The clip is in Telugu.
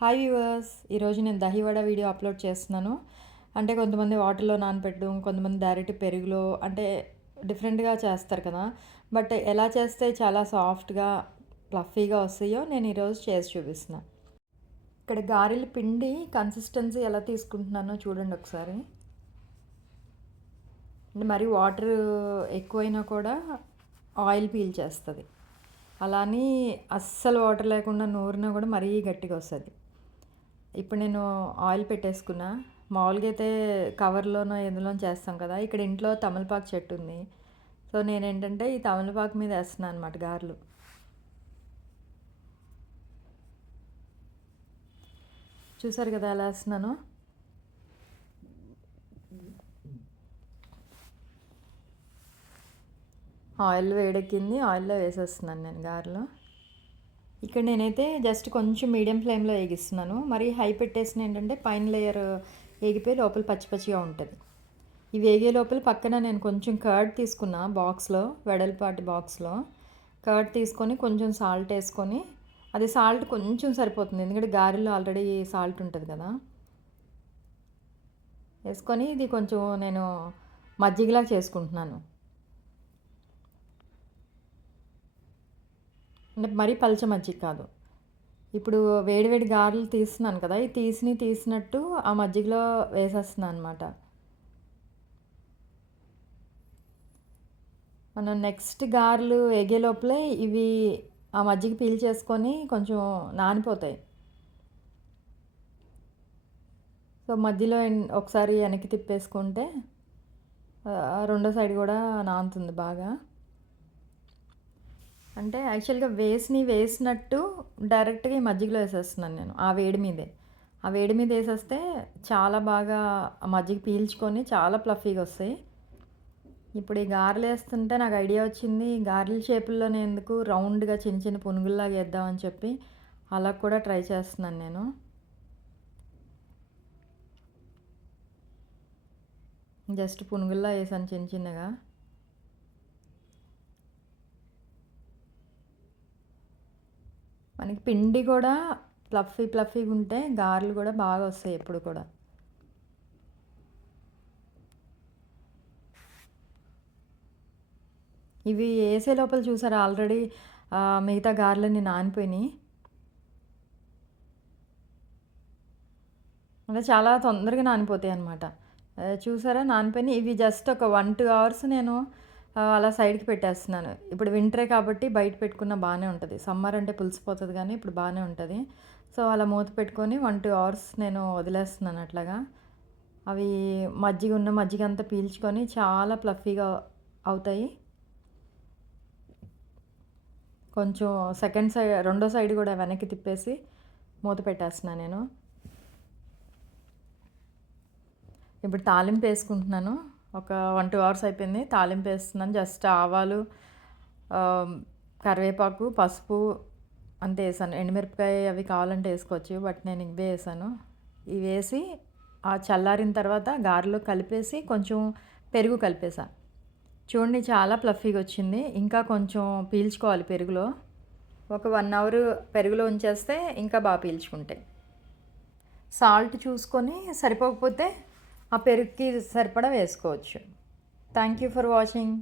హాయ్ వ్యూవర్స్, ఈరోజు నేను దహివడ వీడియో అప్లోడ్ చేస్తున్నాను. అంటే కొంతమంది వాటర్లో నానబెట్టడం, కొంతమంది డైరెక్ట్ పెరుగులో అంటే డిఫరెంట్గా చేస్తారు కదా. బట్ ఎలా చేస్తే చాలా సాఫ్ట్గా ఫ్లఫీగా వస్తాయో నేను ఈరోజు చేసి చూపిస్తున్నా. ఇక్కడ గారెల పిండి కన్సిస్టెన్సీ ఎలా తీసుకుంటున్నానో చూడండి ఒకసారి. అంటే మరి వాటర్ ఎక్కువైనా కూడా ఆయిల్ పీల్చేస్తుంది. అలా అని అస్సలు వాటర్ లేకుండా నూరినా కూడా మరీ గట్టిగా వస్తుంది. ఇప్పుడు నేను ఆయిల్ పెట్టేసుకున్నా. మామూలుగా అయితే కవర్లోనో ఎందులో చేస్తాం కదా. ఇక్కడ ఇంట్లో తమలపాకు చెట్టు ఉంది. సో నేనేంటంటే ఈ తమలపాకు మీద వేస్తున్నాను అనమాట గారెలు. చూసారు కదా ఎలా వేస్తున్నాను. ఆయిల్ వేడెక్కింది, ఆయిల్లో వేసేస్తున్నాను నేను గారెలు. ఇక్కడ నేనైతే జస్ట్ కొంచెం మీడియం ఫ్లేమ్లో వేగిస్తున్నాను. మరి హై పెట్టేసిన ఏంటంటే పైన లేయర్ వేగిపోయి లోపల పచ్చి పచ్చిగా ఉంటుంది. ఈ వేగే లోపల పక్కన నేను కొంచెం కర్డ్ తీసుకున్నా బాక్స్లో, వెడల్పాటి బాక్స్లో కర్డ్ తీసుకొని కొంచెం సాల్ట్ వేసుకొని, అది సాల్ట్ కొంచెం సరిపోతుంది ఎందుకంటే గారెలో ఆల్రెడీ సాల్ట్ ఉంటుంది కదా. వేసుకొని ఇది కొంచెం నేను మజ్జిగలా చేసుకుంటున్నాను. అంటే మరీ పల్చ మజ్జిగ కాదు. ఇప్పుడు వేడివేడి గారెలు తీస్తున్నాను కదా, ఈ తీసినట్టు ఆ మజ్జిగలో వేసేస్తున్నాను అనమాట. మనం నెక్స్ట్ గారెలు వేగే లోపలే ఇవి ఆ మజ్జిగ పీల్చేసుకొని కొంచెం నానిపోతాయి. సో మధ్యలో ఒకసారి వెనక్కి తిప్పేసుకుంటే రెండో సైడ్ కూడా నానుతుంది బాగా. అంటే యాక్చువల్గా వేసినట్టు డైరెక్ట్గా ఈ మజ్జిగలో వేసేస్తున్నాను నేను ఆ వేడి మీదే. ఆ వేడి మీద వేసేస్తే చాలా బాగా మజ్జిగ పీల్చుకొని చాలా ఫ్లఫీగా వస్తాయి. ఇప్పుడు ఈ గారెలు వేస్తుంటే నాకు ఐడియా వచ్చింది, గారెల షేపుల్లోనే ఎందుకు రౌండ్గా చిన్న చిన్న పునుగుల్లాగా వేద్దామని చెప్పి అలా కూడా ట్రై చేస్తున్నాను నేను. జస్ట్ పునుగుల్లా వేసాను చిన్న చిన్నగా. మనకి పిండి కూడా ఫ్లఫీగా ఉంటే గారెలు కూడా బాగా వస్తాయి ఎప్పుడు కూడా. ఇవి వేసే లోపల చూసారా ఆల్రెడీ మిగతా గారెలన్నీ నానిపోయినాయి. అంటే చాలా తొందరగా నానిపోతాయి అన్నమాట. చూసారా నానిపోయినాయి. ఇవి జస్ట్ ఒక 1-2 అవర్స్ నేను అలా సైడ్కి పెట్టేస్తున్నాను. ఇప్పుడు వింటరే కాబట్టి బయట పెట్టుకున్న బాగానే ఉంటుంది. సమ్మర్ అంటే పులిసిపోతుంది కానీ ఇప్పుడు బాగానే ఉంటుంది. సో అలా మూత పెట్టుకొని 1-2 అవర్స్ నేను వదిలేస్తున్నాను అట్లాగా. అవి మజ్జిగ అంతా పీల్చుకొని చాలా ఫ్లఫీగా అవుతాయి. కొంచెం రెండో సైడ్ కూడా వెనక్కి తిప్పేసి మూత పెట్టేస్తున్నాను నేను. ఇప్పుడు తాలింపు వేసుకుంటున్నాను. ఒక 1-2 అవర్స్ అయిపోయింది. తాలింపు వేస్తున్నాను. జస్ట్ ఆవాలు, కరివేపాకు, పసుపు అంతే వేసాను. ఎండుమిరపకాయ అవి కావాలంటే వేసుకోవచ్చు, బట్ నేను ఇవే వేసాను. ఇవి వేసి ఆ చల్లారిన తర్వాత గారెలో కలిపేసి కొంచెం పెరుగు కలిపేసా. చూడండి చాలా ఫ్లఫీగా వచ్చింది. ఇంకా కొంచెం పీల్చుకోవాలి పెరుగులో. ఒక 1 అవర్ పెరుగులో ఉంచేస్తే ఇంకా బాగా పీల్చుకుంటాయి. సాల్ట్ చూసుకొని సరిపోకపోతే ఆ పెరుగుకి సరిపడా వేసుకోవచ్చు. Thank you for watching.